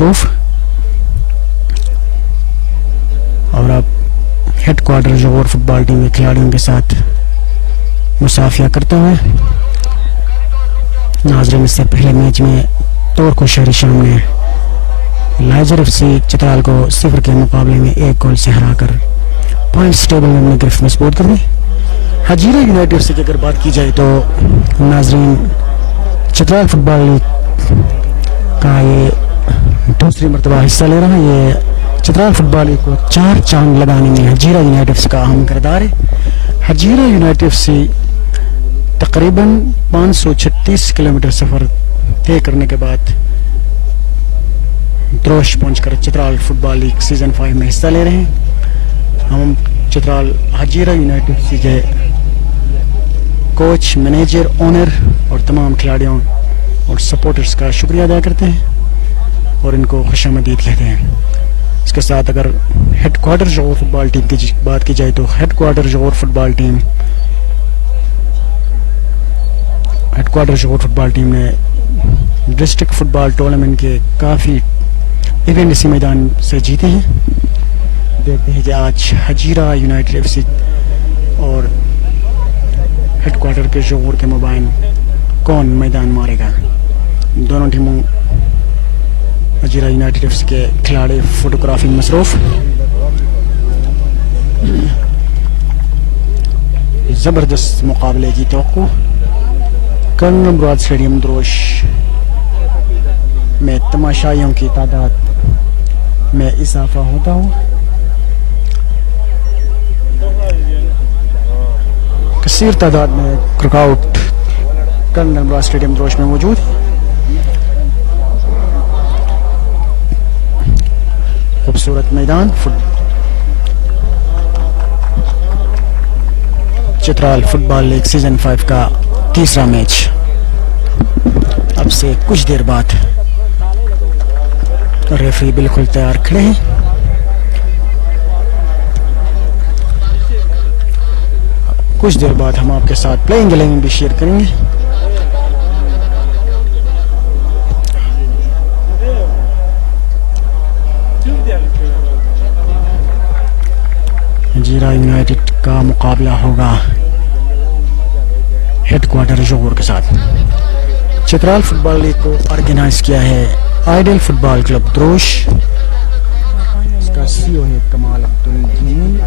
मसरूफ़ और अब हेड क्वार्टर जोहर फुटबॉल टीम के खिलाड़ियों के साथ मुसाफिया करते हुए नाज़रीन, इससे पहले मैच में तोरको शहरी शाम ने लाइजर एफसी चित्राल को 0 के मुकाबले में 1 गोल से हराकर पॉइंट्स टेबल में अपनी गिरफ्त मजबूत कर दी। हजीरा यूनाइटेड एफसी की अगर बात की जाए तो नाज़रीन, चित्राल फुटबॉल लीग का ये दूसरी मरतबा हिस्सा ले रहा है। ये चित्राल फुटबॉल लीग को 4 चांद लगाने में हजीरा यूनाइटेड एफसी का अहम किरदार है। हजीरा यूनाइटेड एफसी तकरीबन 536 किलोमीटर सफ़र तय करने के बाद द्रोश पहुंचकर चित्राल फुटबॉल लीग सीजन 5 में हिस्सा ले रहे हैं। हम चित्राल हजीरा यूनाइटेड एफसी के कोच, मैनेजर, ओनर और तमाम खिलाड़ियों और सपोर्टर्स का शुक्रिया अदा करते हैं और इनको खुशामदीद कहते हैं। इसके साथ अगर हेड क्वार्टर जोहर फुटबॉल टीम की बात की जाए तो हेड क्वार्टर जोहर फुटबॉल टीम ने डिस्ट्रिक्ट फुटबॉल टूर्नामेंट के काफ़ी इवेंट इसी मैदान से जीते हैं। देखते हैं कि आज हजीरा यूनाइटेड एफसी और हेड क्वार्टर के जोहर के मुबाइन कौन मैदान मारेगा। दोनों टीमों हजीरा यूनाइटेड एफसी के खिलाड़ी फोटोग्राफी में मसरूफ। जबरदस्त मुकाबले की तवक्को। कर्नल मुराद स्टेडियम द्रोश में तमाशाइयों की तादाद में इजाफा होता हुआ कसीर तादाद में क्रिकेट कर्नल मुराद स्टेडियम द्रोश में मौजूद। खूबसूरत मैदान। चित्राल फुटबॉल लीग सीजन 5 का तीसरा मैच अब से कुछ देर बाद। रेफरी बिल्कुल तैयार खड़े हैं। कुछ देर बाद हम आपके साथ प्लेइंग 11 भी शेयर करेंगे। हजीरा यूनाइटेड का मुकाबला होगा हेड क्वार्टर जोहर के साथ। चित्राल फुटबॉल लीग को ऑर्गेनाइज किया है आइडियल फुटबॉल क्लब द्रोश। इसका सीईओ है कमाल अब्दुल जीनी।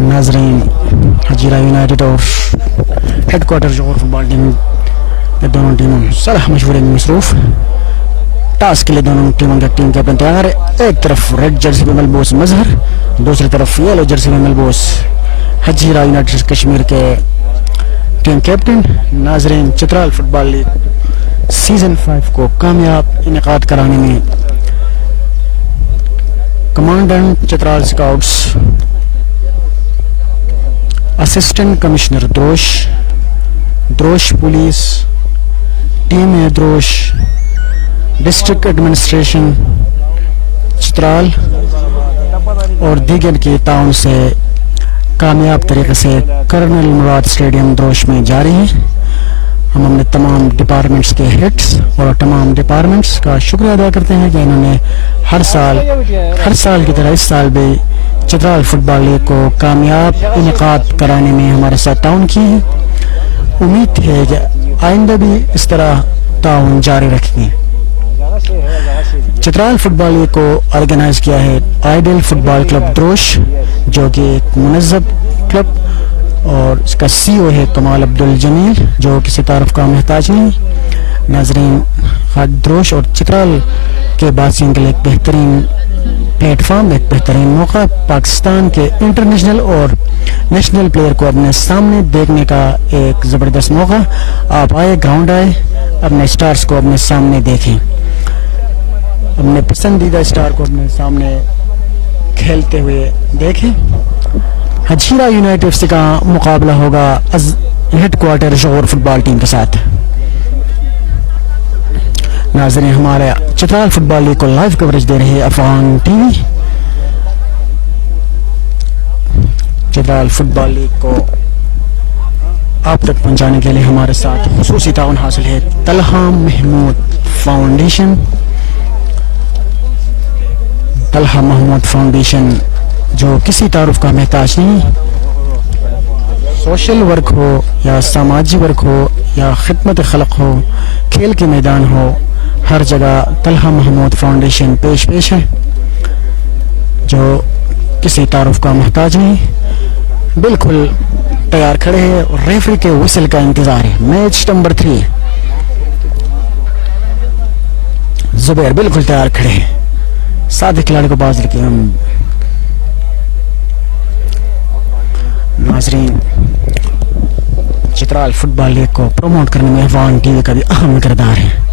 नाज़रीन, हजीरा यूनाइटेड और हेड क्वार्टर जोहर फुटबॉल टीम के दोनों टीमों सलाह मशवरे में मसरूफ। टॉस के लिए दोनों टीमों के टीम कैप्टन तैयार है। एक तरफ रेड जर्सी में मलबूस मजहर, दूसरी तरफ येलो जर्सी में मलबूस हजीरा यूनाइटेड कश्मीर के टीम कैप्टन। नाज़रीन, चित्राल फुटबॉल लीग सीजन 5 को कामयाब इनेकाद कराने में commandant Chitral scouts, assistant commissioner Drosh police, team है द्रोश, डिस्ट्रिक्ट एडमिनिस्ट्रेशन चित्राल और दीगर के ताउन से कामयाब तरीके से कर्नल मुराद स्टेडियम द्रोश में जारी है। हम अपने तमाम डिपार्टमेंट्स के हेड्स और तमाम डिपार्टमेंट्स का शुक्रिया अदा करते हैं कि इन्होंने हर साल की तरह इस साल भी चित्राल फुटबॉल लीग को कामयाब इनेकाद कराने में हमारे साथ ताउन की है। उम्मीद है कि आइंदा भी इस तरह ताउन जारी रखेंगे। चित्राल फुटबॉल लीग को ऑर्गेनाइज किया है आइडियल फुटबॉल क्लब द्रोश, जो कि एक मुनज़्ज़म क्लब और इसका CEO है कमाल अब्दुल जमील, जो किसी तारुफ का मोहताज नहीं। नाजरीन, खदरोश और चित्राल के बासियों के लिए एक बेहतरीन प्लेटफॉर्म, एक बेहतरीन मौका, पाकिस्तान के इंटरनेशनल और नेशनल प्लेयर को अपने सामने देखने का एक ज़बरदस्त मौका। आप आए, ग्राउंड आए, अपने स्टार्स को अपने सामने देखें, अपने पसंदीदा स्टार को अपने सामने खेलते हुए देखें। हजीरा यूनाइटेड FC का मुकाबला होगा हेडक्वार्टर जोहर फुटबॉल टीम के साथ। नाज़रीन, हमारे चित्राल फुटबॉल लीग को लाइव कवरेज दे रही है Afghan TV. Chitral football league को आप तक पहुंचाने के लिए हमारे साथ खुसूसी ताउन हासिल है तलहा महमूद फाउंडेशन। तलहा महमूद फाउंडेशन जो किसी तारुफ का मोहताज नहीं। सोशल वर्क हो या सामाजी वर्क हो या खिदमत खलक हो, खेल के मैदान हो, हर जगह तलहा महमूद फाउंडेशन पेश है, जो किसी तारुफ का मोहताज नहीं। बिल्कुल तैयार खड़े हैं और रेफरी के विसल का इंतजार है। मैच नंबर 3, जुबैर बिल्कुल तैयार खड़े हैं, साथ खिलाड़ी को बाज रखे हम। नाजरीन, चित्राल फुटबॉल लीग को प्रमोट करने में अफगान टीवी का भी अहम किरदार है।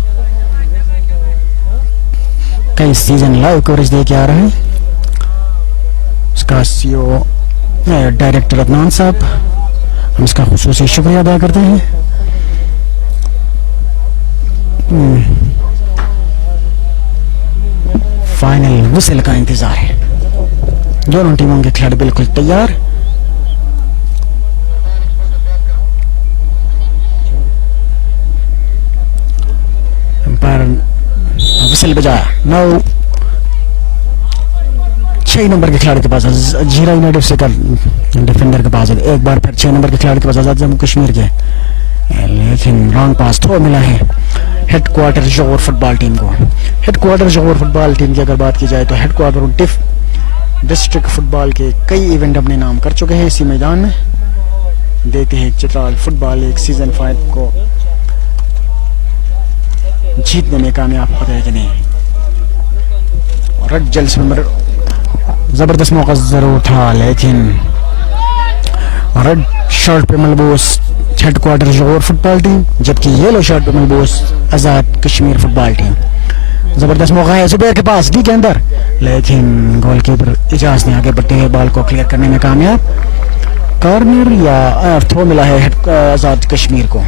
कई सीजन लाइव कवरेज दे के आ रहा है। उसका CEO डायरेक्टर अदनान साहब, हम इसका खुसूसी शुक्रिया अदा करते हैं। फाइनल विसल का इंतजार है। दोनों टीमों के खिलाड़ी बिल्कुल तैयार। पर विसल बजाया। 6 नंबर के खिलाड़ी के पास जीरा यूनाइटेड से का डिफेंडर के पास एक बार फिर 6 नंबर के खिलाड़ी के पास आजाद जम्मू कश्मीर के, लेकिन रॉन्ग पास थ्रो मिला है हेडक्वार्टर जोहर फुटबॉल टीम को। हेडक्वार्टर जोहर फुटबॉल टीम की अगर बात की जाए तो हेडक्वार्टर डिस्ट्रिक्ट फुटबॉल के कई इवेंट अपने नाम कर चुके हैं इसी मैदान में। देखते हैं चित्राल फुटबॉल लीग सीजन 5 को जीतने में कामयाब होता है कि नहीं। रेड जल्स में जबरदस्त मौका जरूर था, लेकिन रेड शर्ट पे मलबूस हेडक्वार्टर जोहर फुटबॉल टीम, जबकि येलो शर्ट पे मलबूस आजाद कश्मीर फुटबॉल टीम। जबरदस्त मौका है जुबैर के पास डी के अंदर, लेकिन गोलकीपर इजाज ने आगे बढ़ते हुए बॉल को क्लियर करने में कामयाब। कॉर्नर या थ्रो मिला है आजाद कश्मीर को।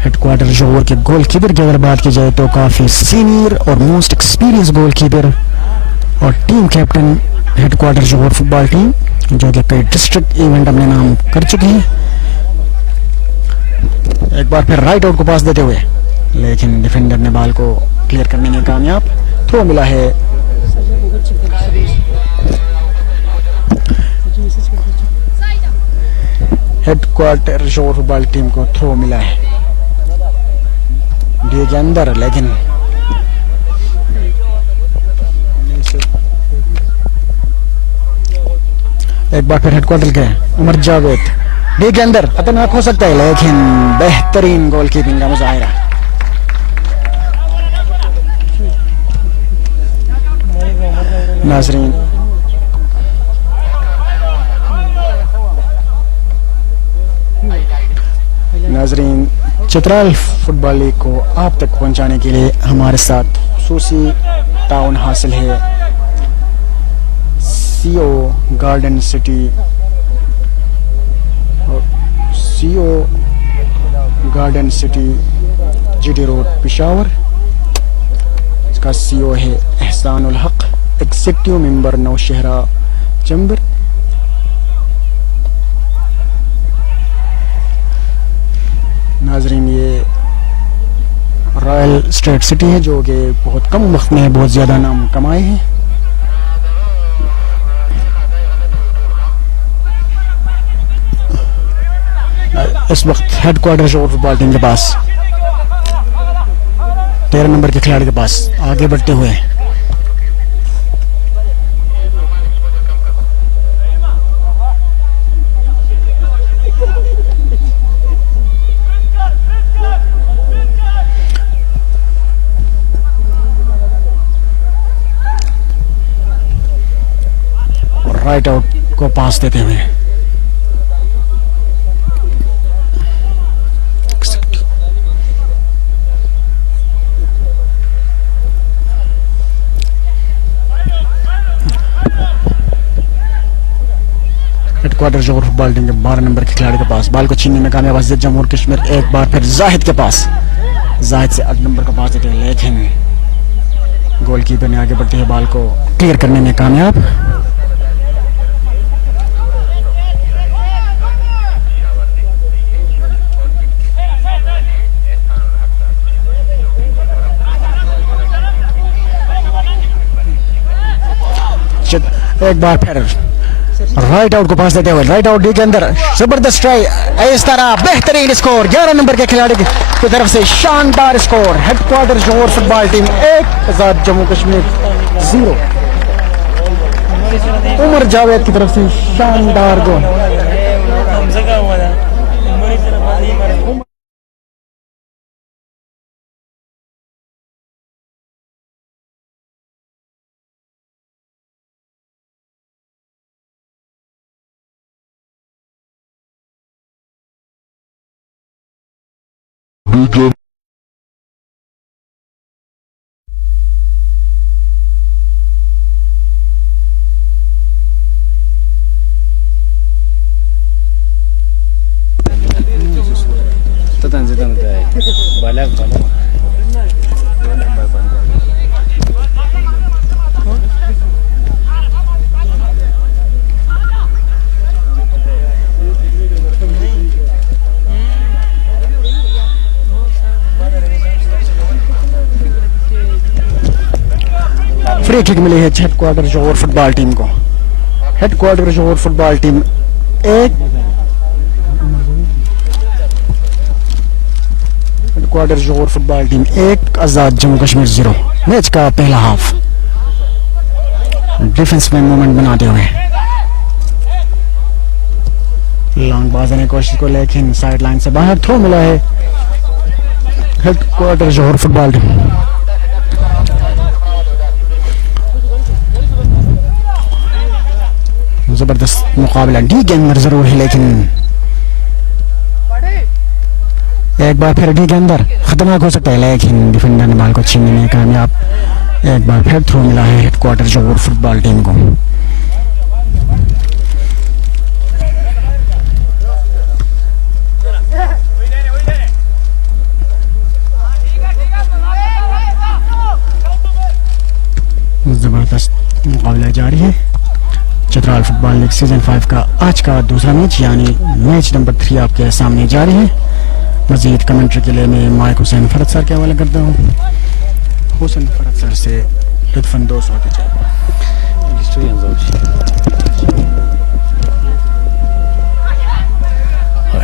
हेडक्वार्टर जोहर के गोलकीपर की अगर बात की जाए तो काफी सीनियर और मोस्ट एक्सपीरियंस गोलकीपर और टीम कैप्टन हेडक्वार्टर जोहर फुटबॉल टीम, जो कि कई डिस्ट्रिक्ट इवेंट अपने नाम कर चुकी है। एक बार फिर राइट आउट को पास देते हुए, लेकिन डिफेंडर ने बॉल को क्लियर करने में कामयाब। थ्रो मिला है हेडक्वार्टर जोहर फुटबॉल टीम को, थ्रो मिला है डी के अंदर, लेकिन एक बार फिर हेडक्वार्टर के उमर जावेद डी के अंदर, खतरनाक हो सकता है, लेकिन बेहतरीन गोलकीपिंग का मुजाहिरा। नाजरीन, चित्राल फुटबॉल लीग को आप तक पहुंचाने के लिए हमारे साथ खुसूसी ताउन हासिल है CEO garden city, CEO garden city GT road Peshawar. इसका CEO है एहसानुल हक, एग्जीक्यूटिव मेंबर नौशहरा चंबर। नाजरीन, ये रॉयल स्टेट सिटी है जो कि बहुत कम वक्त में बहुत ज़्यादा नाम कमाए हैं। इस वक्त हेडक्वार्टर जोहर फुटबॉल टीम के पास 13 नंबर के खिलाड़ी के पास आगे बढ़ते हुए राइट आउट को पास देते हुए। हेडक्वार्टर जोहर फुटबॉल टीम के 12 नंबर के खिलाड़ी के पास बॉल को छीनने में कामयाब आज़ाद जम्मू कश्मीर। एक बार फिर जाहिद के पास, जाहिद से 8 नंबर का पास देते हैं, लेकिन गोलकीपर ने आगे बढ़ते हुए बॉल को क्लियर करने में कामयाब। एक बार फिर राइट आउट को पास देते हुए, राइट आउट डी के अंदर जबरदस्त ट्राई, इस तरह बेहतरीन स्कोर 11 नंबर के खिलाड़ी की तरफ से शानदार स्कोर। हेडक्वार्टर जोहर फुटबॉल टीम 1, आजाद जम्मू कश्मीर 0। उमर जावेद की तरफ से शानदार गोल। फ्री किक मिली है हेडक्वार्टर जोहर फुटबॉल टीम को। हेडक्वार्टर जोहर फुटबॉल टीम 1, हेडक्वार्टर जोहर फुटबॉल टीम 1, आजाद जम्मू कश्मीर 0। मैच का पहला हाफ डिफेंस में मूवमेंट बनाते हुए लॉन्ग बाज आने की कोशिश को, लेकिन साइड लाइन से बाहर थ्रो मिला है हेडक्वार्टर जोहर फुटबॉल टीम। जबरदस्त मुकाबला डी के अंदर जरूर है, लेकिन एक बार फिर डी के अंदर खतरनाक हो सकता है, लेकिन डिफेंडर ने बॉल को छीनने में कामयाब। एक बार फिर थ्रो मिला है हेडक्वार्टर जोहर फुटबॉल टीम को। जबरदस्त मुकाबला जारी है। चित्राल फुटबॉल लीग सीजन 5 का आज का दूसरा मैच यानी मैच नंबर 3 आपके सामने जारी है। मजीद कमेंट्री के लिए मैं माइक हुसैन फरद सर के हवाले करता हूँ। हुसैन फरद सर से लुत्फानंदोज़ होते चाहिए।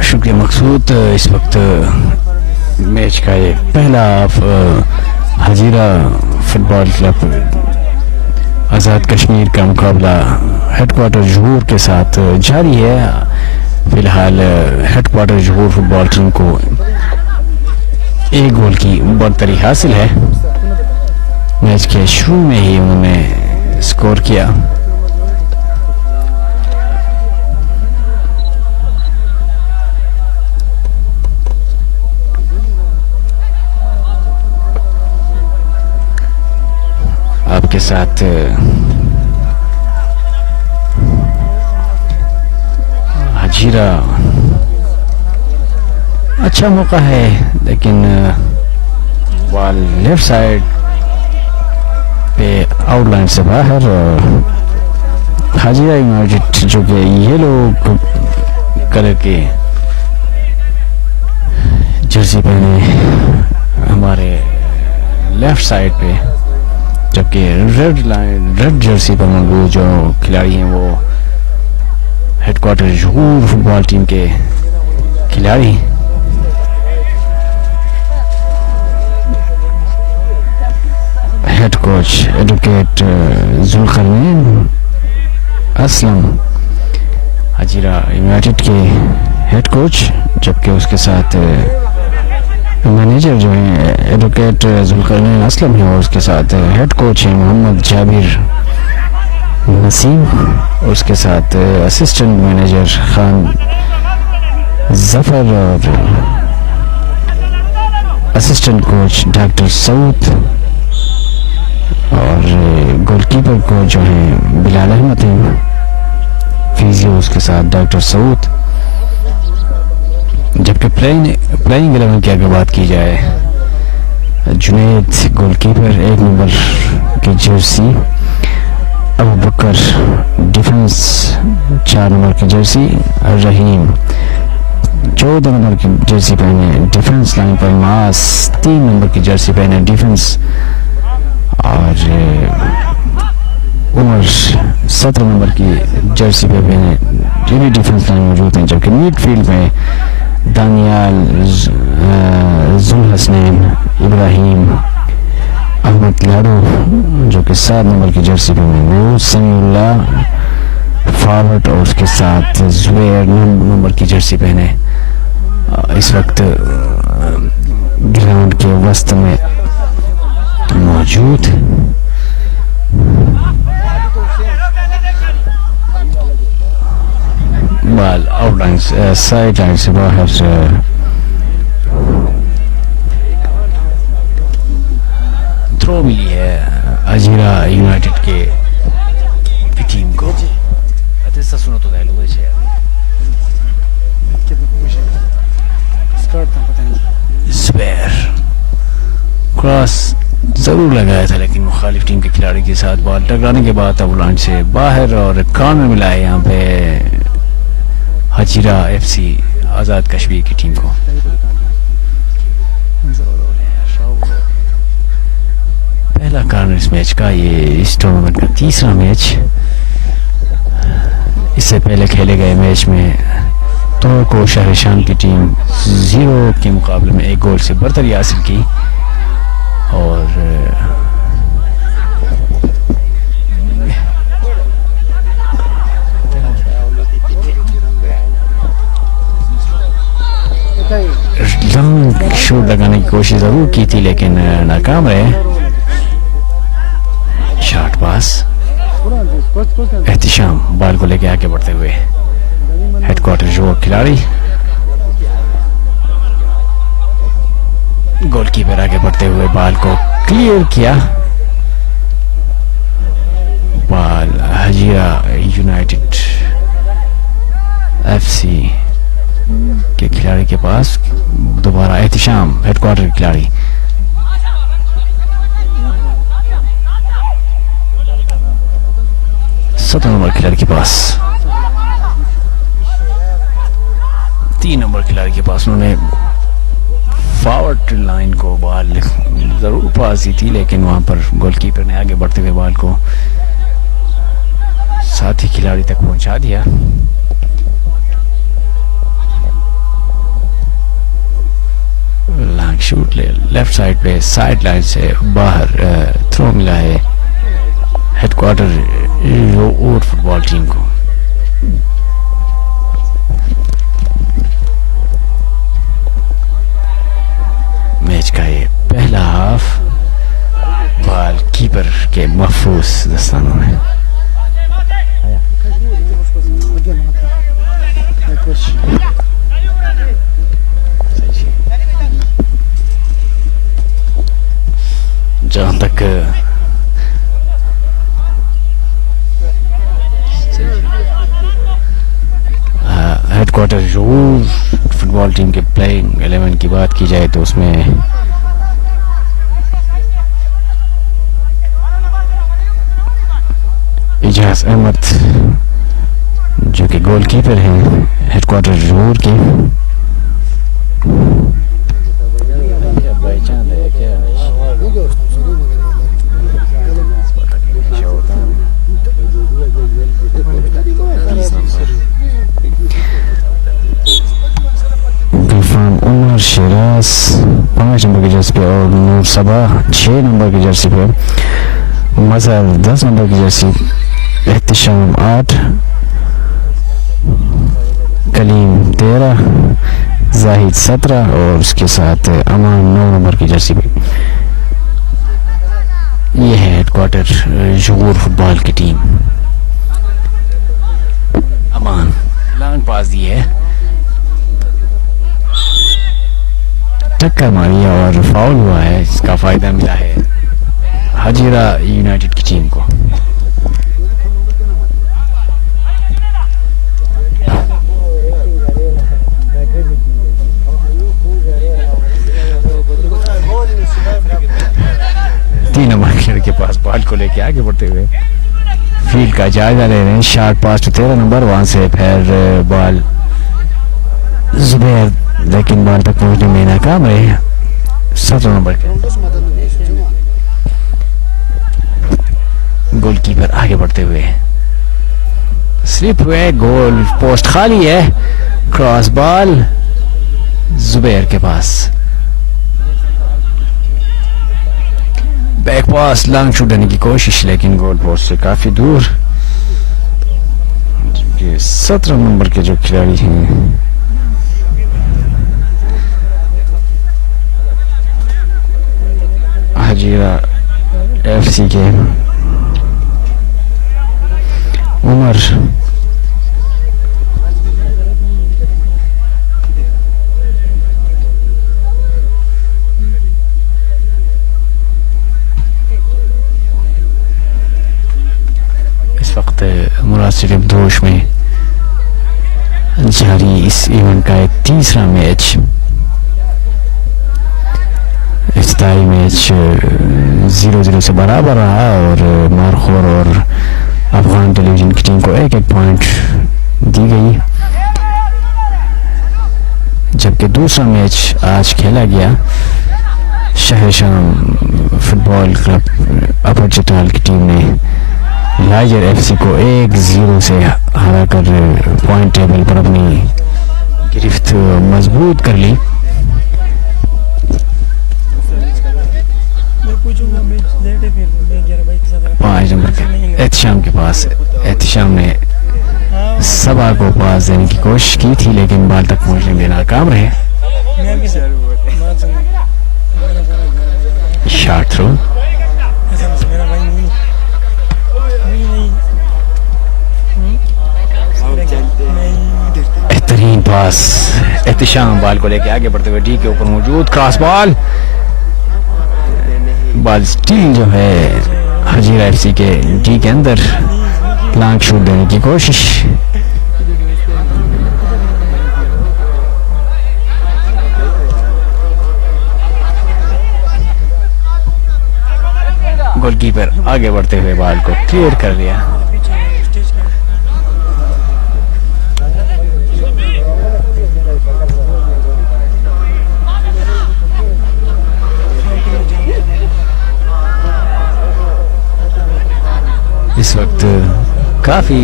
शुक्रिया मकसूद। इस वक्त मैच का ये पहला हजीरा फुटबॉल क्लब आज़ाद कश्मीर का मुकाबला हेडक्वार्टर जोहर के साथ जारी है। फिलहाल हेडक्वार्टर जोहर फुटबॉल टीम को 1 गोल की बढ़तरी हासिल है। मैच के शुरू में ही उन्होंने स्कोर किया। आपके साथ हजीरा अच्छा मौका है, लेकिन बॉल लेफ्ट साइड पे आउटलाइन से बाहर। हजीरा यूनाइटेड जो कि येलो कलर के जर्सी पहने हमारे लेफ्ट साइड पे, जबकि रेड जर्सी पर मौजूद जो खिलाड़ी हैं वो हेडक्वार्टर जोहर फुटबॉल टीम के खिलाड़ी। Head coach advocate Zulqarnain Aslam Hajira United के हेड कोच, जबकि उसके साथ मैनेजर जो है एडवोकेट जुल्करनैन असलम है और उसके साथ हेड कोच है मोहम्मद जाबिर नसीम, और उसके साथ असिस्टेंट मैनेजर खान जफर और असिस्टेंट कोच डॉक्टर सऊद, और गोलकीपर को जो है बिलाल अहमद हैं, फिजियो उसके साथ डॉक्टर सऊद। जबकि प्लेइंग 11 की अगर बात की जाए, जुनैद गोलकीपर 1 नंबर की जर्सी, अबू बकर डिफेंस 4 नंबर की जर्सी, रहीम 14 नंबर की जर्सी पहने डिफेंस लाइन पर, मास 3 नंबर की जर्सी पहने डिफेंस, और उमर 17 नंबर की जर्सी पे पहने ये भी डिफेंस लाइन मौजूद हैं। जबकि मिडफील्ड में दानियाल, जुल हसनैन, इब्राहिम, अहमद लाडू जो कि 7 नंबर की जर्सी पे हैं, समीउल्लाह फॉरवर्ड, और उसके साथ जुबैर 9 नंबर की जर्सी पहने इस वक्त ग्राउंड के वस्त में मौजूद। बाल आउटलाइन साइड लाइन से बाहर थ्रो मिली है हजीरा यूनाइटेड के टीम को। सुनो तो स्पेयर क्रॉस जरूर लगाया था, लेकिन मुखालिफ टीम के खिलाड़ी के साथ बॉल टकराने के बाद अवलांच से बाहर, और कॉर्नर मिला है यहाँ पे हजीरा एफसी आज़ाद कश्मीर की टीम को। पहला कॉर्नर इस मैच का, ये इस टूर्नामेंट का तीसरा मैच। इससे पहले खेले गए मैच में तोड़ को शहर शाम की टीम 0 के मुकाबले में 1 गोल से बढ़तरी हासिल की, और लॉन्ग शॉट लगाने की कोशिश जरूर की थी, लेकिन नाकाम रहे। शॉट पास, एहतिशाम बॉल को लेके आगे बढ़ते हुए, हेडक्वार्टर जो खिलाड़ी, गोलकीपर आगे बढ़ते हुए बॉल को क्लियर किया। बॉल हजीरा यूनाइटेड एफसी के खिलाड़ी के पास, दोबारा एहतिशाम हेडक्वार्टर खिलाड़ी, सत्रह नंबर खिलाड़ी के पास, 3 नंबर खिलाड़ी के पास। उन्होंने फॉरवर्ड लाइन को बॉल जरूर पास दी थी, लेकिन वहां पर गोलकीपर ने आगे बढ़ते हुए बॉल को साथी खिलाड़ी तक पहुंचा दिया। लॉन्ग शूट लेफ्ट साइड पे, साइड लाइन से बाहर थ्रो मिला है हेडक्वार्टर और फुटबॉल टीम को। मैच का ये पहला हाफ बॉल कीपर के महफूज दस्तानों में। जहां तक हेडक्वार्टर जरूर फुटबॉल टीम के प्लेइंग 11 की बात की जाए तो उसमें इजाज अहमद जो कि गोलकीपर हैं हेडक्वार्टर जरूर के, उमर शिराज 5 नंबर की जर्सी पे और नूर सबा 6 नंबर की जर्सी पे, मजहर 10 नंबर की जर्सी, एहतिशाम 8, कलीम 13, जाहिद 17 और उसके साथ अमान 9 नंबर की जर्सी पे। ये है हेडक्वार्टर जहूर फुटबॉल की टीम। रहमान लॉन्ग पास दी है, टक्कर मारी और फाउल हुआ है, इसका फायदा मिला है हजीरा यूनाइटेड की टीम को। तीन नंबर के पास बॉल को लेके आगे बढ़ते हुए फील्ड का जायजा ले रहे हैं। शार्ट पास टू 13 नंबर, वहां से फिर बॉल जुबैर, लेकिन बॉल तक पहुंचने में नाकाम रहे 17 नंबर के। गोलकीपर आगे बढ़ते हुए स्लिप हुए, गोल पोस्ट खाली है, क्रॉस बॉल जुबैर के पास, बैक पास लॉन्ग शूट देने की कोशिश, लेकिन गोल पोस्ट से काफी दूर। ये 17 नंबर के जो खिलाड़ी हैं हजीरा एफसी के उमर इस वक्त मुरासिल दोष में जारी इस इवेंट का एक तीसरा मैच, इफ्तारी मैच 0-0 से बराबर रहा और मारखोर और अफगान टेलीविजन की टीम को एक पॉइंट दी गई, जबकि दूसरा मैच आज खेला गया। शहर शाम फुटबॉल क्लब अपर चित्राल की टीम ने लाइजर एफसी को 1-0 से हराकर पॉइंट टेबल पर अपनी गिरफ्त मजबूत कर ली। पाँच नंबर के एहतिशाम के पास, एहतिशाम ने सबा को पास देने की कोशिश की थी, लेकिन बॉल तक पहुंचने में नाकाम रहे। शॉट थ्रो, बेहतरीन पास, एहतिशाम बॉल को लेके आगे बढ़ते हुए डी के ऊपर मौजूद, क्रॉस बॉल, बॉल स्टील जो है हजीरा एफसी के डी के अंदर, लॉन्ग शूट देने की कोशिश, गोलकीपर आगे बढ़ते हुए बॉल को क्लियर कर लिया। इस वक्त काफ़ी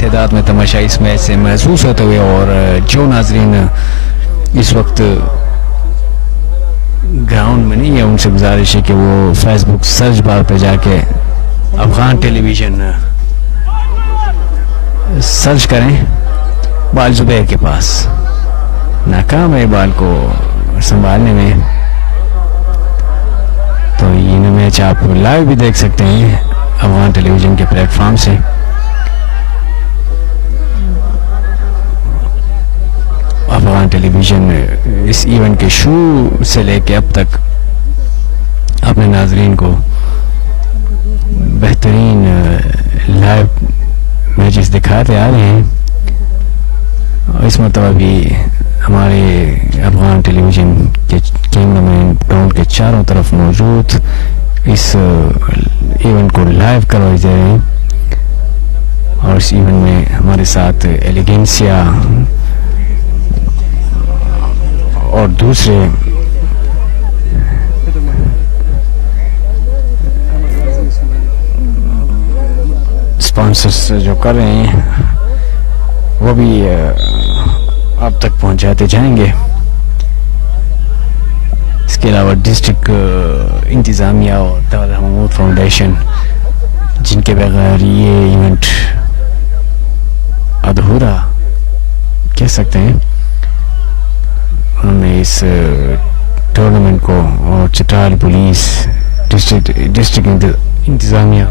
तादाद में तमाशा इस मैच से महसूस होते हुए, और जो नाजरीन इस वक्त ग्राउंड में नहीं है उनसे गुजारिश है कि वो फेसबुक सर्च बार पे जाके अफगान टेलीविजन सर्च करें। बॉल जुबैर के पास, नाकाम है बॉल को संभालने में। तो ये मैच आप लाइव भी देख सकते हैं अफगान टेलीविजन के प्लेटफॉर्म से। अफगान टेलीविजन इस इवेंट के शुरू से लेके अब तक अपने नाजरीन को बेहतरीन लाइव मैचेस दिखाते आ रहे हैं, और इस मरतबा भी हमारे अफगान टेलीविजन के कैमरामैन ग्राउंड के चारों तरफ मौजूद इस इवेंट को लाइव करवाई दे रहे हैं। और इस इवेंट में हमारे साथ एलिगेंसिया और दूसरे स्पॉन्सर्स जो कर रहे हैं वो भी अब तक पहुंचाते जाएंगे। इसके अलावा डिस्ट्रिक्ट इंतज़ामिया और दारुल महमूद फाउंडेशन, जिनके बगैर ये इवेंट अधूरा कह सकते हैं, उन्होंने इस टूर्नामेंट को, और चित्राल पुलिस, डिस्ट्रिक्ट इंतज़ामिया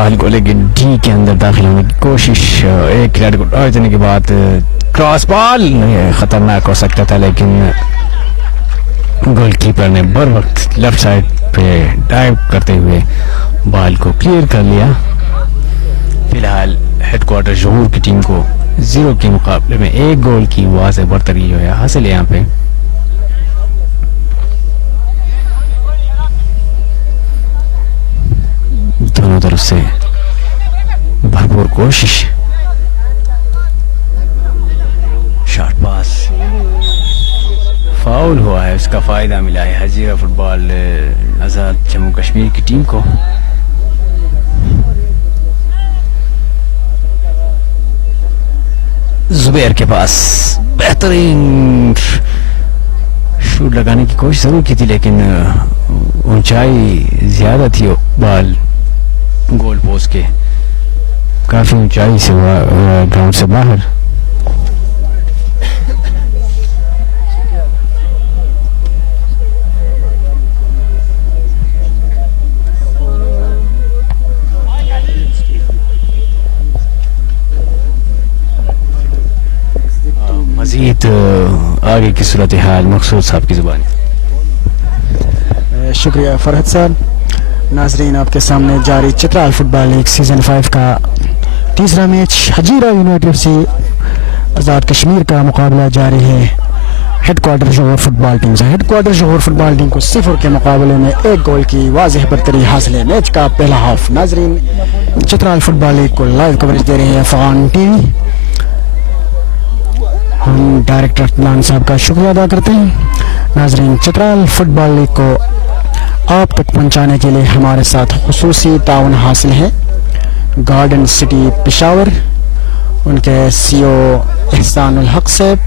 बॉल को लेके डी के अंदर दाखिल होने की कोशिश, एक खिलाड़ी को डॉज देने के बाद क्रॉस बॉल खतरनाक हो सकता था, लेकिन गोलकीपर ने बर वक्त लेफ्ट साइड पे डाइव करते हुए बॉल को क्लियर कर लिया। फिलहाल हेडक्वार्टर जोहर की टीम को 0 के मुकाबले में 1 गोल की वाज़ेह बरतरी जो है हासिल है। यहाँ पे दोनों तरफ से भरपूर कोशिश, शॉट पास फाउल हुआ है, उसका फायदा मिला है हजीरा फुटबॉल आजाद जम्मू कश्मीर की टीम को। जुबैर के पास बेहतरीन शूट लगाने की कोशिश जरूर की थी, लेकिन ऊंचाई ज्यादा थी, बॉल गोल पोस्ट के काफी ऊंचाई से हुआ ग्राउंड से बाहर। मजीद आगे की सूरत हाल मकसूद साहब की जुबानी। शुक्रिया फरहत साहब। नाजरीन, आपके सामने जारी चित्राल फुटबॉल लीग सीजन 5 का तीसरा मैच हजीरा यूनाइटेड से आज़ाद कश्मीर का मुकाबला जारी है हेडक्वार्टर जोहर फुटबॉल टीम से। हेडक्वार्टर जोहर फुटबॉल टीम को 0 के मुकाबले में 1 गोल की वाज़ेह बरतरी हासिल है। मैच का पहला हाफ। नाजरीन, चित्राल फुटबॉल लीग को लाइव कवरेज दे रहे हैं अफगान टीवी। हम डायरेक्टर अदनान साहब का शुक्रिया अदा करते हैं। नाजरीन, चित्राल फुटबॉल लीग को आप तक पहुंचाने के लिए हमारे साथ खुसूसी ताउन हासिल है गार्डन सिटी पेशावर, उनके सीईओ एहसानुल हक साहब।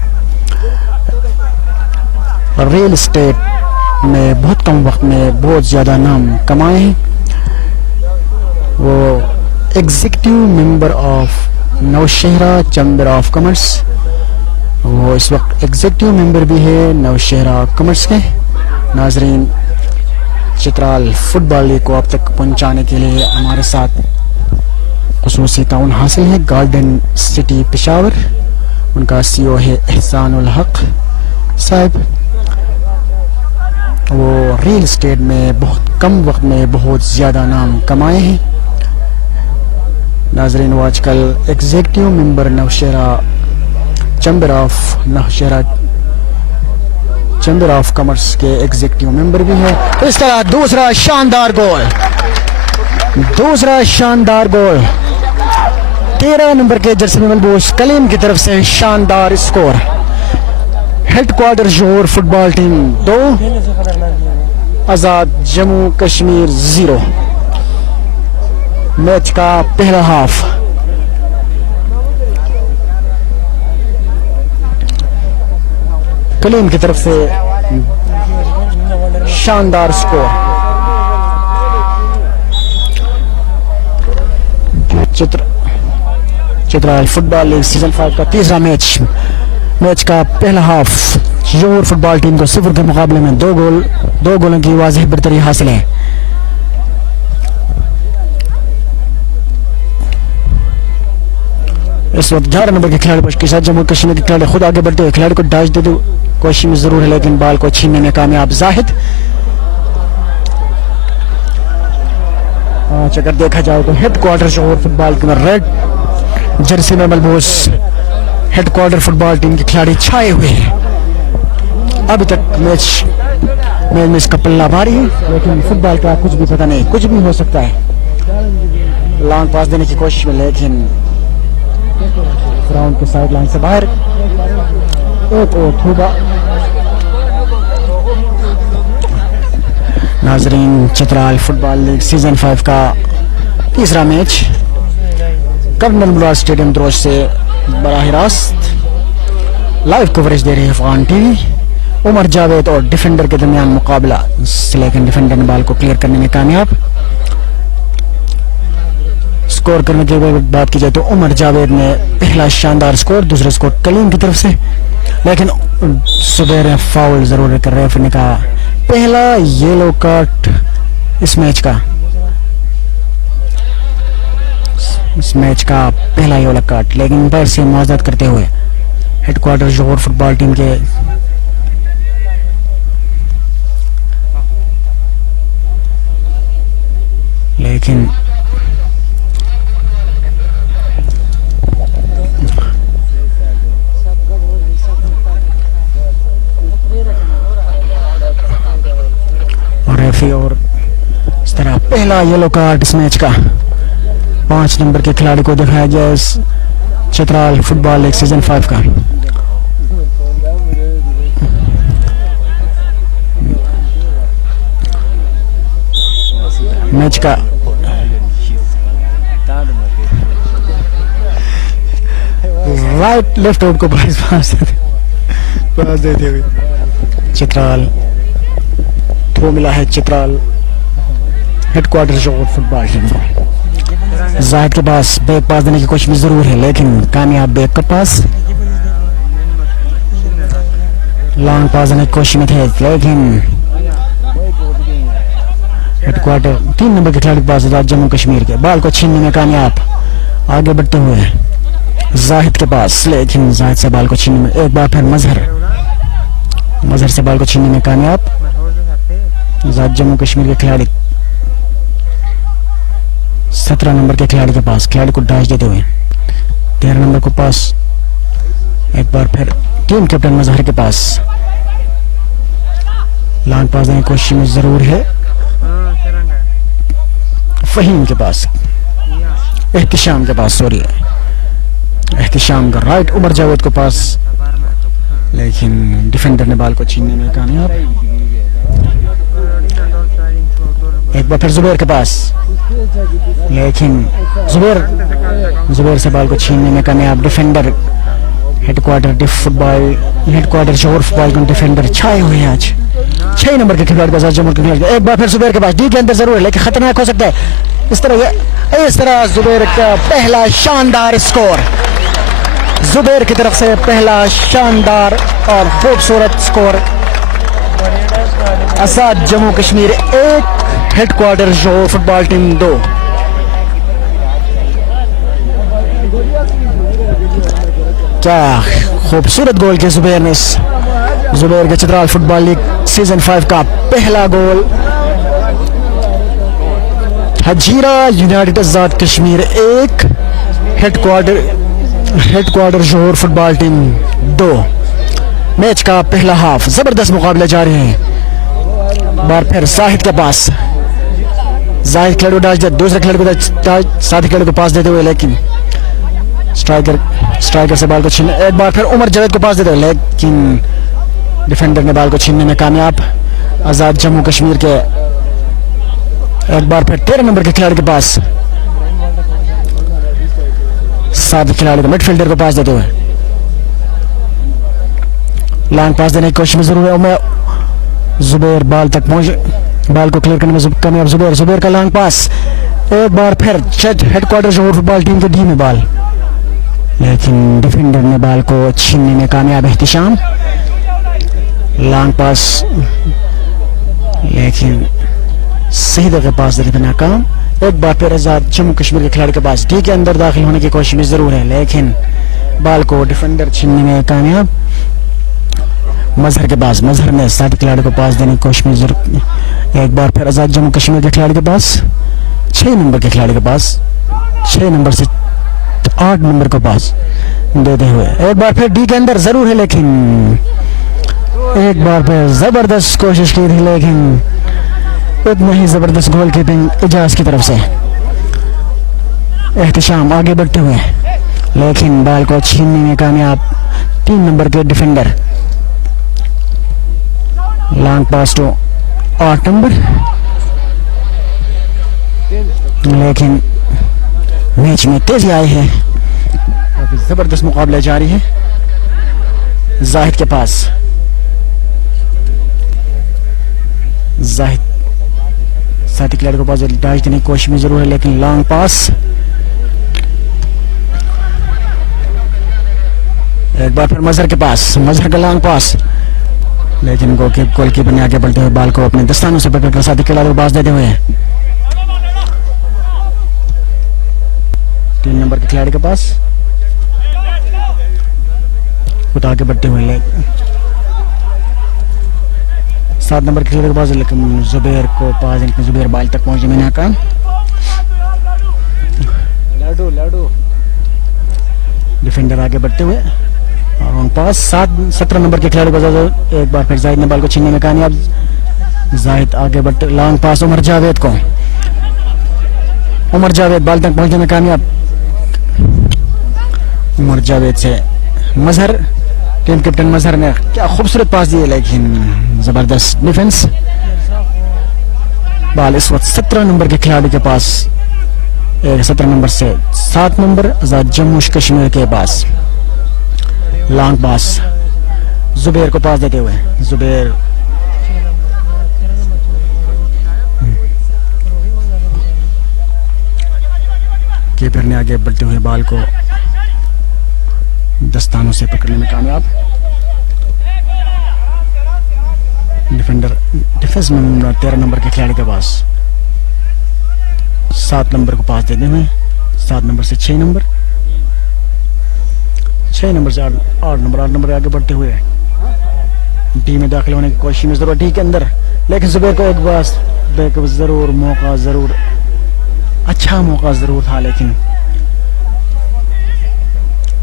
रियल एस्टेट में बहुत कम वक्त में बहुत ज़्यादा नाम कमाए हैं। वो executive member of Nowshera chamber of commerce, वो इस वक्त एग्जीक्यूटिव मेंबर भी है नौशहरा कॉमर्स के। नाजरीन, चित्राल फुटबॉल लीग को आप तक पहुंचाने के लिए हमारे साथ खुसूसी ताउन हासिल है गार्डन सिटी पेशावर, उनका सीईओ है एहसानुल हक साहब। वो रियल एस्टेट में बहुत कम वक्त में बहुत ज़्यादा नाम कमाए हैं। नाजरीन, वो आजकल executive member Nowshera chamber of commerce के एग्जीक्यूटिव मेंबर भी है। इस तरह दूसरा शानदार गोल 13 नंबर के जर्सी में मलबूस कलीम की तरफ से शानदार स्कोर। हेडक्वार्टर जोहर फुटबॉल टीम 2 आजाद जम्मू कश्मीर 0। मैच का पहला हाफ। कलीम की तरफ से शानदार score. Chitral football league season 5 का तीसरा मैच का पहला हाफ। जोहर फुटबॉल टीम को 0 के मुकाबले में 2 गोलों की वाज़ेह बरतरी हासिल है। इस वक्त 11 नंबर के खिलाड़ी के साथ जम्मू कश्मीर के खिलाड़ी खुद आगे बढ़ते हुए खिलाड़ी को डैश दे दो कोशिश में जरूर है, लेकिन बॉल को छीनने में कामयाब जाहिद। आज अगर देखा जाए तो हेडक्वार्टर जोहर फुटबॉल टीम रेड जर्सी में मलबूस हेडक्वार्टर फुटबॉल टीम के खिलाड़ी छाए हुए हैं। अभी तक मैच में इसका पल्ला भारी है, लेकिन फुटबॉल का कुछ भी पता नहीं, कुछ भी हो सकता है। लॉन्ग पास देने की कोशिश में, लेकिन ग्राउंड के साइड लाइन से बाहर एक और होगा। नाजरीन, चित्राल फुटबॉल लीग सीजन 5 का तीसरा मैच कर्नल मुराद स्टेडियम द्रोश से बराह रास्त लाइव कवरेज दे रही है अफगान टीवी। उमर जावेद और डिफेंडर के दरमियान मुकाबला, लेकिन डिफेंडर ने बॉल को क्लियर करने में कामयाब। स्कोर करने की बात की जाए तो उमर जावेद ने पहला शानदार स्कोर, दूसरा स्कोर कलीम की तरफ से, लेकिन सुबह फाउल जरूर कर रहे हैं का पहला येलो कार्ड इस मैच का। इस मैच का पहला येलो कार्ड, लेकिन अंपायर से मुआवजत करते हुए हेडक्वार्टर जोहर फुटबॉल टीम के लेकिन रेफरी और इस तरह पहला येलो कार्ड इस मैच का 5 नंबर के खिलाड़ी को दिखाया गया इस चित्राल फुटबॉल लीग सीजन 5 का। मैच का राइट लेफ्ट आउट को पास देते हुए चित्राल थ्रो मिला है चित्राल हेडक्वार्टर जोहर फुटबॉल टीम को। जाहिद के पास बैक पास देने की कोशिश में जरूर है, लेकिन कामयाब बैक का पास, लॉन्ग पास देने की कोशिश में थे, लेकिन हेडक्वार्टर 3 नंबर के खिलाड़ी के पास जम्मू कश्मीर के बाल को छीनने में कामयाब, आगे बढ़ते हुए जाहिद के पास, लेकिन जाहिद से बाल को छीनने में एक बार फिर मजहर से बाल को छीनने में कामयाब जाहिद जम्मू कश्मीर के खिलाड़ी 17 नंबर के खिलाड़ी के पास, खिलाड़ी को डैश देते हुए 13 नंबर को पास, एक बार फिर टीम कैप्टन मजहर के पास, लॉन्ग पास देने की कोशिश में जरूर है फहीम के पास, एहतिशाम के पास, सॉरी एहतिशाम का राइट उमर जावेद को पास, लेकिन डिफेंडर ने बाल को छीनने में कामयाब। एक बार फिर जुबैर के पास, लेकिन जुबैर से बाल को छीनने में कामयाब डिफेंडर हेडक्वार्टर जोहर फुटबॉल के डिफेंडर छाए हुए हैं आज 6 नंबर के खिलाड़ी के जम्मू के खिलाड़ी। एक बार फिर जुबैर के पास, डी के अंदर जरूर है लेकिन खतरनाक हो सकता है। इस तरह जुबैर का पहला शानदार स्कोर, जुबैर की तरफ से पहला शानदार और खूबसूरत स्कोर। आजाद जम्मू कश्मीर 1 हेडक्वार्टर जोहर फुटबॉल टीम 2। क्या खूबसूरत गोल किया जुबैर ने, जुबैर के चित्राल फुटबॉल लीग सीजन 5 का पहला गोल। हजीरा यूनाइटेड आजाद कश्मीर 1 हेडक्वार्टर जोहर फुटबॉल टीम 2। मैच का पहला हाफ जबरदस्त मुकाबला जारी है। बार फिर जाहिद के पास, जाहिद खिलाड़ी को डाल दिया, दूसरे खिलाड़ी को साथी खिलाड़ी को पास देते हुए, लेकिन स्ट्राइकर से बाल को छीनने, एक बार फिर उमर जावेद को पास देते हुए, लेकिन डिफेंडर ने बाल को छीनने में कामयाब। आजाद जम्मू कश्मीर के एक बार फिर 13 नंबर के खिलाड़ी के पास, साथी खिलाड़ी को मिडफील्डर को पास देते हुए, लॉन्ग पास देने की कोशिश में जरूर है जुबैर, बाल तक पहुंचे, बाल को क्लियर करने में कामयाब जुबैर का लॉन्ग पास, एक बार फिर हेडक्वार्टर जोहर फुटबॉल टीम के डी में बाल, लेकिन डिफेंडर ने बाल को छीनने में कामयाब। एहतिशाम लॉन्ग पास, लेकिन सही जगह पास देने पर नाकाम। एक बार फिर आजाद जम्मू कश्मीर के खिलाड़ी के पास, डी के अंदर दाखिल होने की कोशिश में जरूर है, लेकिन बाल को डिफेंडर छीनने में कामयाब। मजहर के पास, मजहर ने साथी खिलाड़ी को पास देने की कोशिश में जरूर। एक बार फिर आजाद जम्मू कश्मीर के खिलाड़ी के पास, 6 नंबर के खिलाड़ी के पास, 6 नंबर से 8 नंबर को पास देते हुए, एक बार फिर डी के अंदर जरूर है, लेकिन एक बार फिर जबरदस्त कोशिश की थी, लेकिन इतना ही जबरदस्त गोल कीपिंग इजाज की तरफ से। एहतिशाम आगे बढ़ते हुए, लेकिन बाल को छीनने में कामयाब 3 नंबर के defender. Long pass to 8 number, लेकिन मैच में तेजी आई है, जबरदस्त मुकाबला जारी है। जाहिद के पास, जाहिद साथी खिलाड़ी को पास डाल देने की कोशिश में जरूर है, लेकिन लॉन्ग पास, एक बार फिर मजहर के पास, मजहर का लॉन्ग पास, लेकिन गोलकीपर ने आगे बढ़ते हुए बाल को अपने दस्तानों से पकड़कर साथी खिलाड़ी को पास देते हुए 3 खिलाड़ी के पास, खुद आगे बढ़ते हुए लेग 7 नंबर के खिलाड़ी के पास, लेकिन जुबैर को पास, जुबैर बाल तक पहुंचे में नाकाम। लाडू डिफेंडर आगे बढ़ते हुए और उन पास 17 नंबर के खिलाड़ी को एक बार फिर जाहिद ने बाल को छीनने में कामयाब। जाहिद आगे बढ़ते, लॉन्ग पास उमर जावेद को, उमर जावेद बाल तक पहुंचने में कामयाब। उमर जावेद से मजहर, टीम कैप्टन मजहर ने क्या खूबसूरत पास दिए, लेकिन जबरदस्त डिफेंस। बाल इस वक्त 17 नंबर के खिलाड़ी के पास, 17 नंबर से 7 नंबर आजाद जम्मू कश्मीर के पास। लॉन्ग पास जुबैर को पास देते हुए, जुबैर कीपर ने आगे बढ़ते हुए बाल को दस्तानों से पकड़ने में कामयाब। डिफेंडर डिफेंस में 13 नंबर के खिलाड़ी के पास, 7 नंबर को पास देते हुए, 7 नंबर से 6 नंबर, 6 नंबर से 8 नंबर आगे बढ़ते हुए टीम में दाखिल होने की कोशिश में जरूर ठीक के अंदर, लेकिन जुबैर को एक बार जरूर मौका, जरूर अच्छा मौका जरूर था, लेकिन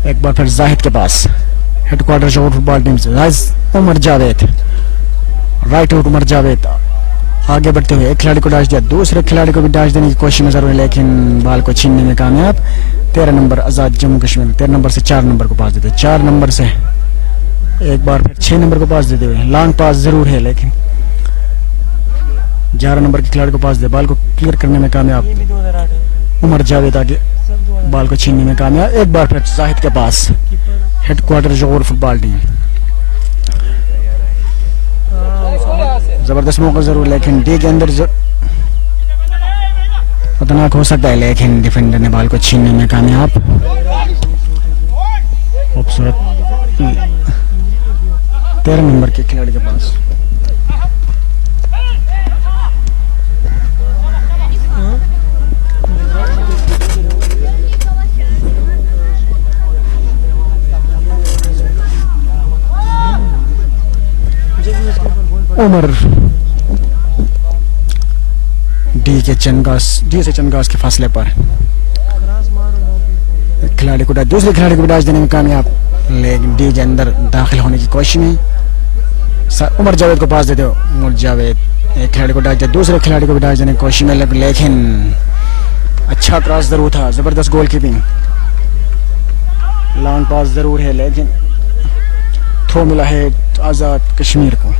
एक बार फिर जाहिद के पास, हेडक्वार्टर शोर फुटबॉल टीम से उमर जावेद, राइट आउट उमर जावेद आगे बढ़ते हुए एक खिलाड़ी को डैश दिया, दूसरे खिलाड़ी को भी डैश देने की कोशिश में जरूर, लेकिन बाल को छीनने में कामयाब। 13 नंबर आजाद जम्मू कश्मीर, 13 नंबर से 4 नंबर को पास देते, 4 नंबर से एक बार फिर 6 नंबर को पास देते हुए, लॉन्ग पास जरूर है, लेकिन 11 नंबर के खिलाड़ी को पास दे, बाल को क्लियर करने में कामयाब। उमर जावेद आगे बाल को छीनने में कामयाब। एक बार फिर जाहिद के पास, हेडक्वार्टर जोर फुटबॉल टीम, जबरदस्त मौका जरूर, लेकिन डी के अंदर खतरनाक हो सकता है, लेकिन डिफेंडर ने बाल को छीनने में कामयाब। खूबसूरत 13 नंबर के खिलाड़ी के पास, उमर डी से चंगास के फासले पर खिलाड़ी को दूसरे खिलाड़ी को डैश देने में कामयाब, लेकिन डी के अंदर दाखिल होने की कोशिश में उमर जावेद को पास देते हो। उमर जावेद एक खिलाड़ी को डैश दिया, दूसरे खिलाड़ी को भी डैश देने की कोशिश में, लेकिन अच्छा क्रॉस जरूर था, जबरदस्त गोल कीपिंग। लॉन्ग पास जरूर है, लेकिन थ्रो मिला है आजाद कश्मीर को।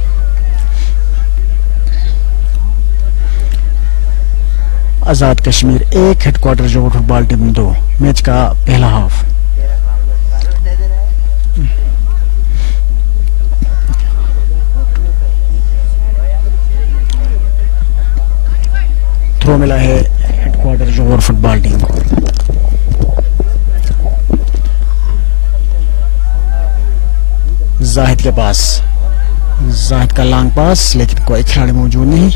आजाद कश्मीर 1, हेडक्वार्टर जो फुटबॉल टीम 2। मैच का पहला हाफ थ्रो मिला है हेडक्वार्टर जोर फुटबॉल टीम को। जाहिद के पास, जाहिद का लॉन्ग पास, लेकिन कोई खिलाड़ी मौजूद नहीं।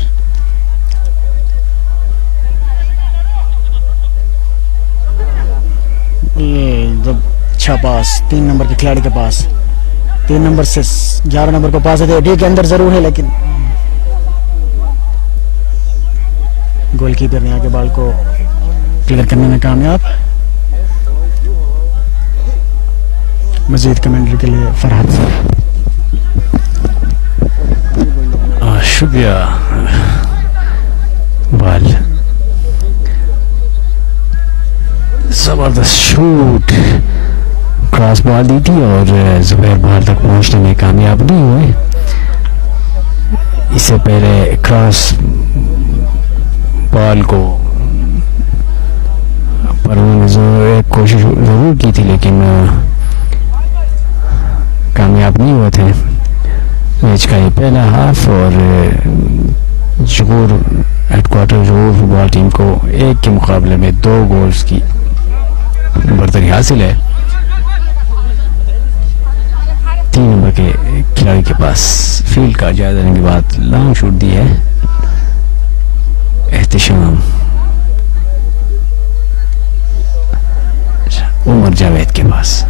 अच्छा पास 3 नंबर के खिलाड़ी के पास, 3 नंबर से 11 नंबर को पास है, डी के अंदर जरूर है, लेकिन गोलकीपर ने आगे बॉल को क्लियर करने में कामयाब। मजीद कमेंट्री के लिए फरहाद सर। शुक्रिया। बॉल जबरदस्त शूट, क्रॉस बॉल दी थी और जुबैर बॉल तक पहुंचने में कामयाब नहीं हुए। इससे पहले क्रॉस बॉल को पर उन्होंने कोशिश जरूर की थी, लेकिन कामयाब नहीं हुए थे। मैच का ये पहला हाफ और जोर हेडक्वार्टर जोर फुटबॉल टीम को 1 के मुकाबले में 2 गोल्स की बढ़तरी हासिल है। 3 नंबर के खिलाड़ी के पास फील्ड का जायजा लेने के बाद लॉन्ग शूट दी है एहतिशाम। उमर जावेद के पास।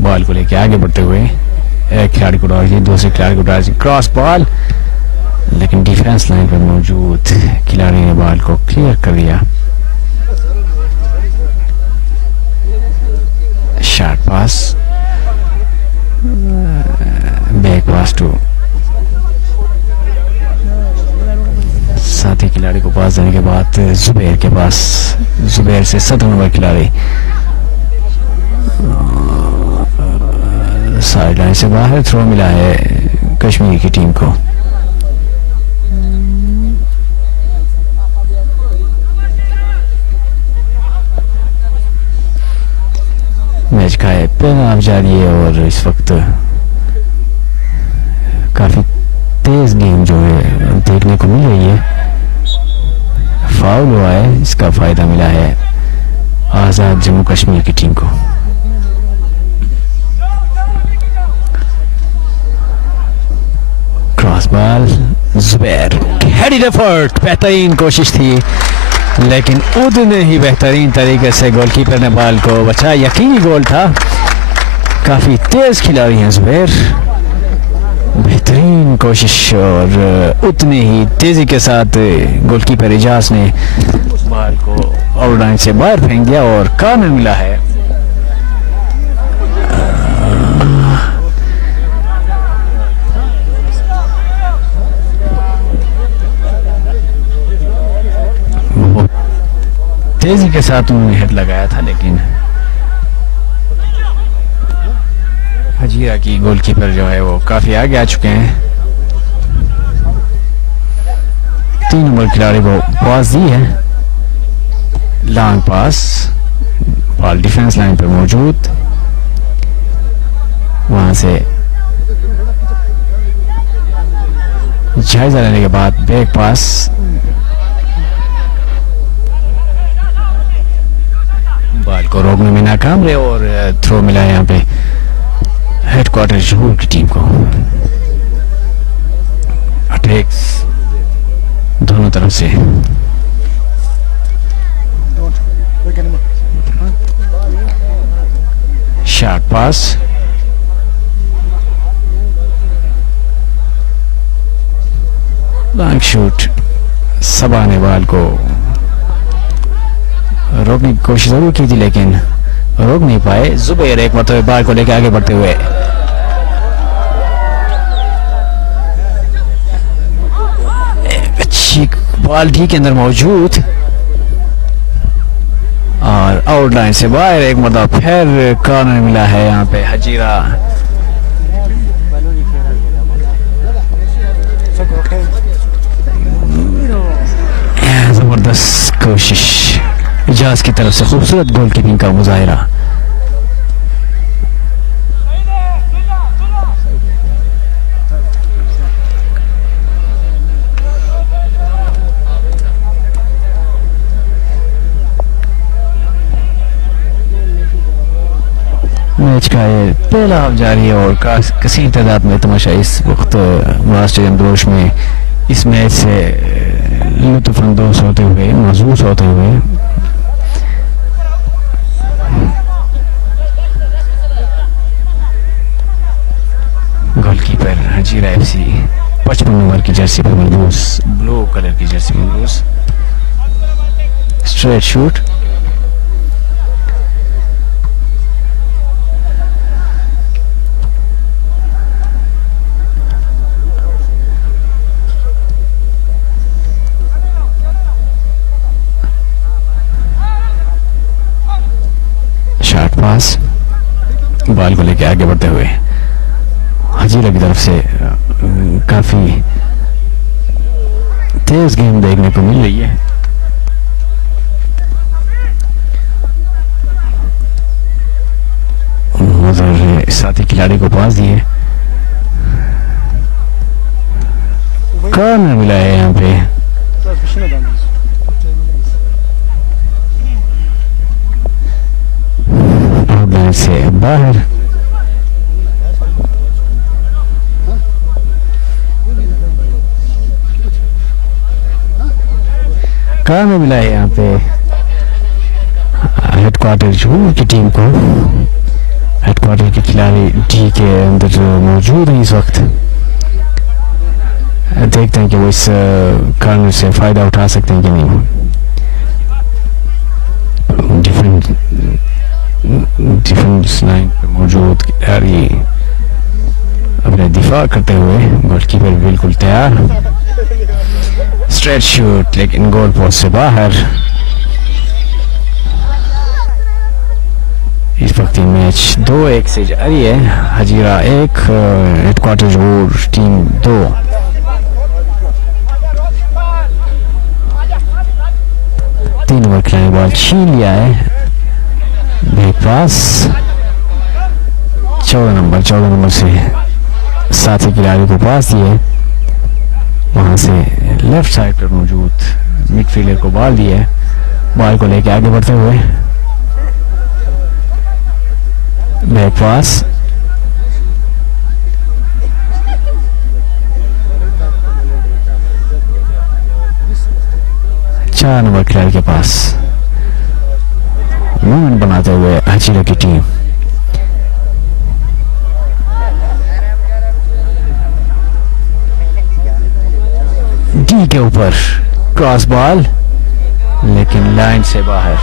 बॉल को लेके आगे बढ़ते हुए एक खिलाड़ी को डाल दिया, दूसरे खिलाड़ी को डाल दिया, क्रॉस बॉल, लेकिन डिफेंस लाइन पर मौजूद खिलाड़ी ने बॉल को क्लियर कर दिया। Short pass, back pass to साथी खिलाड़ी को पास देने के बाद जुबैर के पास, जुबैर से 17 नंबर खिलाड़ी साइड लाइन से बाहर, थ्रो मिला है कश्मीर की टीम को। मैच का है पहला हाफ जारी है और इस वक्त काफी तेज गेम जो है देखने को मिल रही है। फाउल हुआ है, इसका फायदा मिला है आजाद जम्मू कश्मीर की टीम को। Cross ball, Zubair headed effort, बेहतरीन कोशिश थी लेकिन उतने ही बेहतरीन तरीके से गोलकीपर ने बॉल को बचाया। यकीनी गोल था, काफी तेज खिलाड़ी हैं जुबैर, बेहतरीन कोशिश और उतनी ही तेजी के साथ गोलकीपर इजाज ने बॉल को आउटलाइन से बाहर फेंक दिया और कॉर्नर मिला है। तेजी के साथ उन्होंने हेड लगाया था लेकिन हजीरा की गोलकीपर जो है वो काफी आगे आ चुके हैं। 3 नंबर खिलाड़ी को पास दी है, लॉन्ग पास, बॉल डिफेंस लाइन पर मौजूद, वहां से जायजा लेने के बाद बैक पास, बॉल को रोकने में नाकाम रहे और थ्रो मिला यहाँ पे हेडक्वार्टर जहूर की टीम को। अटैक्स दोनों तरफ से, शॉर्ट पास, लॉन्ग शूट, सबा ने बॉल को रोकने की कोशिश जरूर की थी लेकिन रोक नहीं पाए। जुबैर एक मतलब बॉल को लेकर आगे बढ़ते हुए अच्छी बॉल डी के अंदर मौजूद और आउटलाइन से बाहर एक मतलब फिर कॉर्नर मिला है यहाँ पे हजीरा। जबरदस्त कोशिश इजाज की तरफ से, खूबसूरत गोलकीपिंग का मुजाहिरा। मैच का ये पहला हाफ जारी है और कसीर तादाद में तमाशा इस वक्त मुराद स्टेडियम दोष में इस मैच से लुत्फानंदोज होते हुए, महसूस होते हुए गोलकीपर हजीरा एफसी 55 नंबर की जर्सी पर मलबूस, ब्लू कलर की जर्सी पर मलबूस, स्ट्रेट शूट, शॉर्ट पास, बॉल को लेकर आगे बढ़ते हुए हजीरा की तरफ से काफी तेज गेम देखने को मिल रही है। उधर साथी खिलाड़ी को पास दिए, कॉर्नर मिला है यहाँ पे। आउटलाइन से बाहर, कॉर्नर मिला है यहाँ पे हेडक्वार्टर जहूर की टीम को, हेडक्वार्टर के खिलाड़ी डी के अंदर मौजूद हैं इस वक्त। देखते हैं कि वो इस कारण से फ़ायदा उठा सकते हैं कि नहीं। डिफेंस लाइन पर मौजूद खिलाड़ी अपने दिफा करते हुए, गोलकीपर बिल्कुल तैयार, स्ट्रेट शूट लेकिन गोल पोस्ट से बाहर। इस वक्त ये मैच 2-1 से जारी है। हजीरा 1 हेडक्वार्टर जहूर टीम 2। तीन ओवर खिलाड़ी बॉल छीन लिया है, बैक पास 14 नंबर से साथी खिलाड़ी को पास दिए, वहां से लेफ्ट साइड पर मौजूद मिडफील्डर को बॉल दी है, बॉल को लेके आगे बढ़ते हुए बैक पास, चार नंबर खिलाड़ी के पास मूवमेंट बनाते हुए हजीरा की टीम। डी के ऊपर क्रॉस बॉल लेकिन लाइन से बाहर।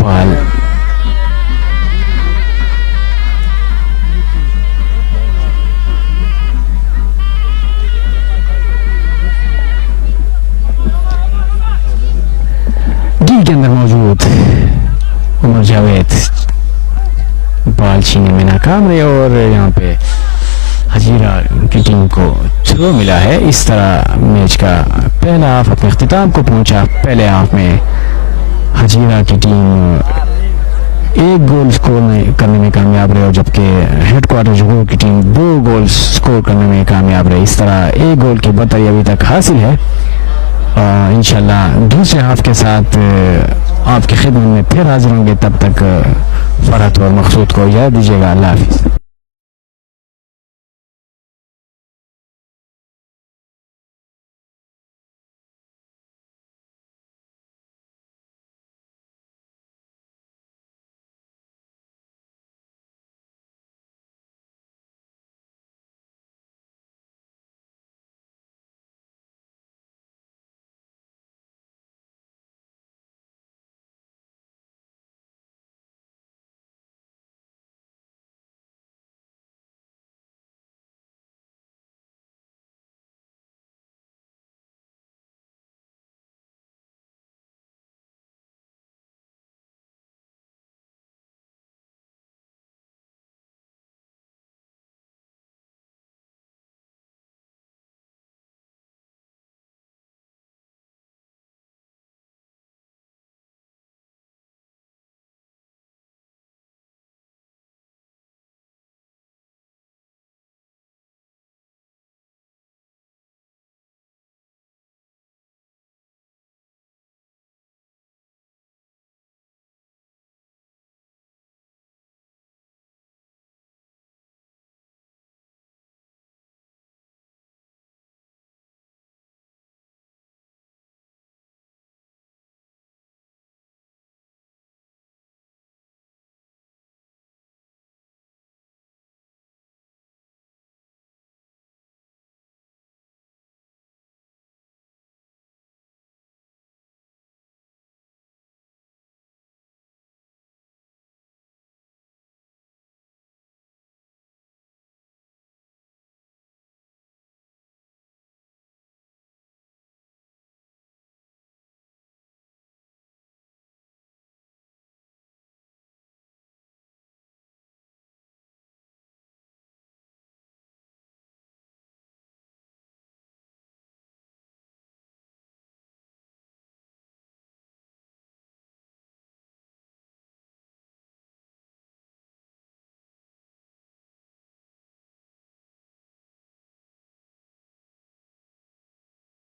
बॉल डी के अंदर मौजूद उमर जावेद बॉल छीनने में नाकाम रहे और यहाँ पे हजीरा की टीम को थ्रो मिला है। इस तरह मैच का पहला हाफ अपने इख्तिताम को पहुंचा। पहले हाफ में हजीरा की टीम एक गोल स्कोर करने में कामयाब रही और जबकि हेडक्वार्टर जहूर की टीम 2 गोल स्कोर करने में कामयाब रही। इस तरह 1 गोल की बढ़त अभी तक हासिल है। इंशाल्लाह दूसरे हाफ के साथ आपकी खिदमत में फिर हाजिर होंगे। तब तक फरहत और मकसूद को इजाज़त दीजिएगा। अल्लाह हाफिज़।